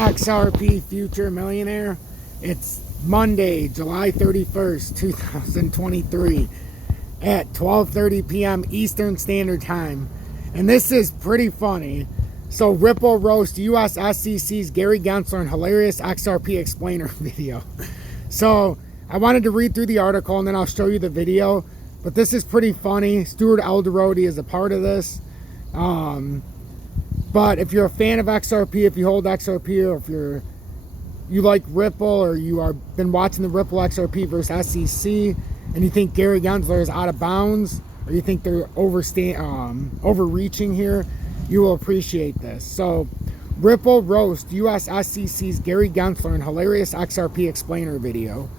XRP Future Millionaire. It's Monday, July 31st, 2023 at 12:30 p.m. Eastern Standard Time. And this is pretty funny. So Ripple roast US SEC's Gary Gensler and hilarious XRP explainer video. So I wanted to read through the article and then I'll show you the video. But this is pretty funny. Stuart Elderody is a part of this. But if you're a fan of XRP, if you hold XRP, or if you like Ripple, or you are been watching the Ripple XRP versus SEC, and you think Gary Gensler is out of bounds, or you think they're overreaching here, you will appreciate this. So, Ripple roast US SEC's Gary Gensler and hilarious XRP explainer video.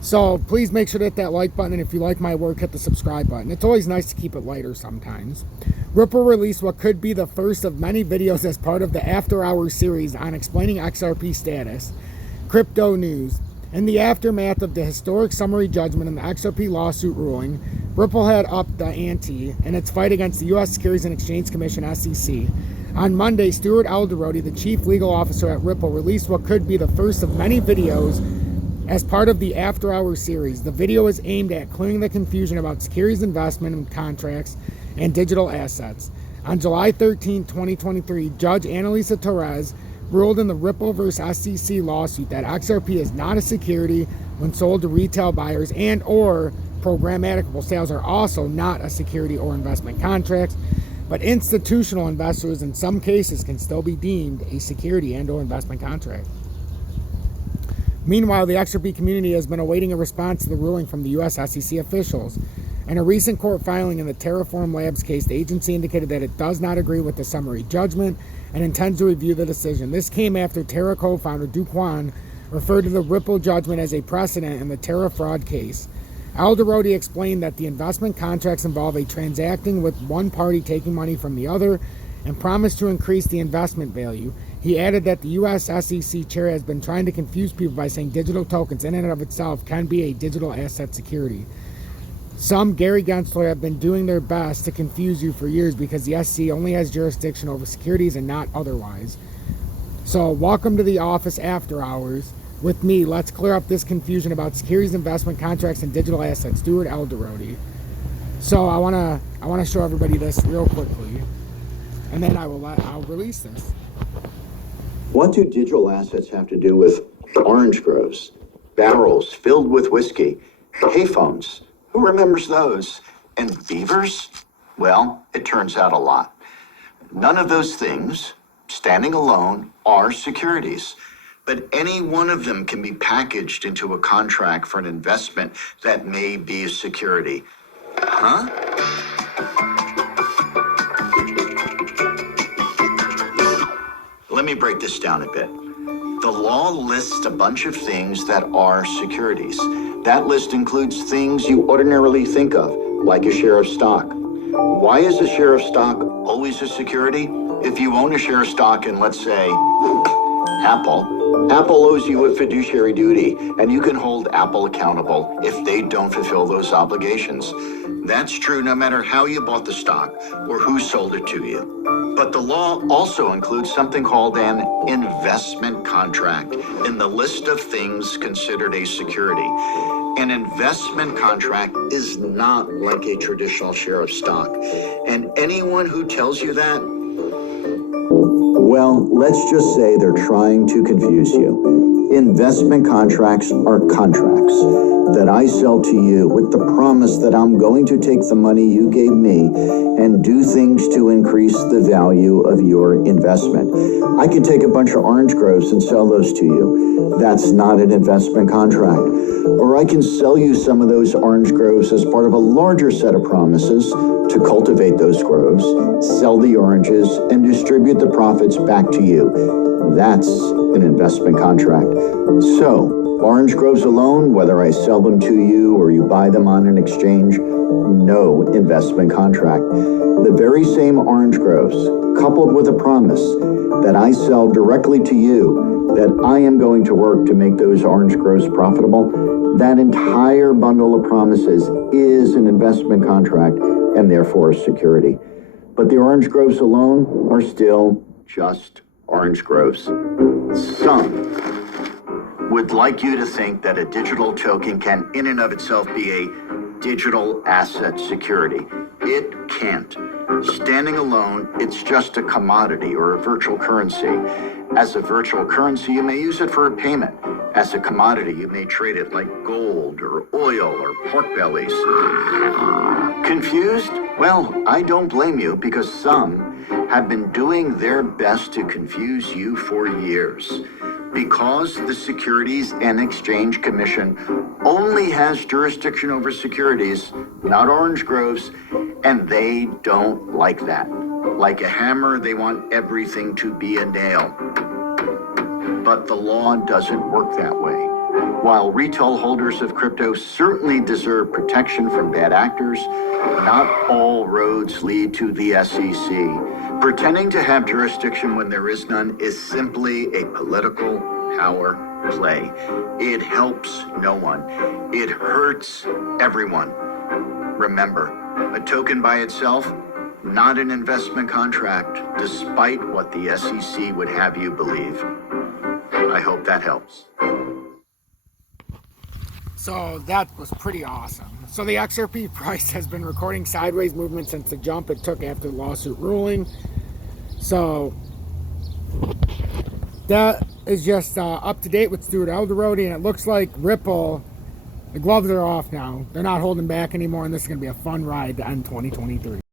So please make sure to hit that like button, and if you like my work, hit the subscribe button. It's always nice to keep it lighter sometimes. Ripple released what could be the first of many videos as part of the After Hours series on explaining XRP status, crypto news. In the aftermath of the historic summary judgment in the XRP lawsuit ruling, Ripple had upped the ante in its fight against the U.S. Securities and Exchange Commission, SEC. On Monday, Stuart Elderody, the chief legal officer at Ripple, released what could be the first of many videos as part of the After Hours series. The video is aimed at clearing the confusion about securities investment contracts and digital assets. On July 13, 2023, Judge Annalisa Torres ruled in the Ripple vs. SEC lawsuit that XRP is not a security when sold to retail buyers, and or programmable sales are also not a security or investment contracts, but institutional investors in some cases can still be deemed a security and or investment contract. Meanwhile, the XRP community has been awaiting a response to the ruling from the U.S. SEC officials. In a recent court filing in the Terraform Labs case, the agency indicated that it does not agree with the summary judgment and intends to review the decision. This came after Terra co-founder Du Quan referred to the Ripple judgment as a precedent in the Terra fraud case. Elderody explained that the investment contracts involve a transacting with one party taking money from the other and promised to increase the investment value. He added that the U.S. SEC chair has been trying to confuse people by saying digital tokens in and of itself can be a digital asset security. Some Gary Gensler have been doing their best to confuse you for years because the SEC only has jurisdiction over securities and not otherwise. So welcome to the office After Hours with me. Let's clear up this confusion about securities, investment contracts, and digital assets. Stuart Elderody. So I wanna show everybody this real quickly, and then I'll release this. What do digital assets have to do with orange groves, barrels filled with whiskey, payphones? Who remembers those? And beavers? Well, it turns out a lot. None of those things, standing alone, are securities. But any one of them can be packaged into a contract for an investment that may be a security. Huh? Let me break this down a bit. The law lists a bunch of things that are securities. That list includes things you ordinarily think of, like a share of stock. Why is a share of stock always a security? If you own a share of stock in, let's say, Apple owes you a fiduciary duty, and you can hold Apple accountable if they don't fulfill those obligations. That's true no matter how you bought the stock or who sold it to you. But the law also includes something called an investment contract in the list of things considered a security. An investment contract is not like a traditional share of stock. And anyone who tells you that, well, let's just say they're trying to confuse you. Investment contracts are contracts that I sell to you with the promise that I'm going to take the money you gave me and do things to increase the value of your investment. I can take a bunch of orange groves and sell those to you. That's not an investment contract. Or I can sell you some of those orange groves as part of a larger set of promises to cultivate those groves, sell the oranges, and distribute the profits back to you. That's an investment contract. So, orange groves alone, whether I sell them to you or you buy them on an exchange, no investment contract. The very same orange groves, coupled with a promise that I sell directly to you, that I am going to work to make those orange groves profitable, that entire bundle of promises is an investment contract and therefore a security. But the orange groves alone are still just orange groves. Some would like you to think that a digital token can in and of itself be a digital asset security. It can't. Standing alone, it's just a commodity or a virtual currency. As a virtual currency, you may use it for a payment. As a commodity, you may trade it like gold or oil or pork bellies. Confused? Well, I don't blame you, because some have been doing their best to confuse you for years. Because the Securities and Exchange Commission only has jurisdiction over securities, not orange groves, and they don't like that. Like a hammer, they want everything to be a nail. But the law doesn't work that way. While retail holders of crypto certainly deserve protection from bad actors, not all roads lead to the SEC. Pretending to have jurisdiction when there is none is simply a political power play. It helps no one. It hurts everyone. Remember, a token by itself, not an investment contract, despite what the SEC would have you believe. I hope that helps. So that was pretty awesome. So the XRP price has been recording sideways movement since the jump it took after the lawsuit ruling. So that is just up to date with Stuart Elderody, and it looks like Ripple, the gloves are off now. They're not holding back anymore, and this is going to be a fun ride to end 2023.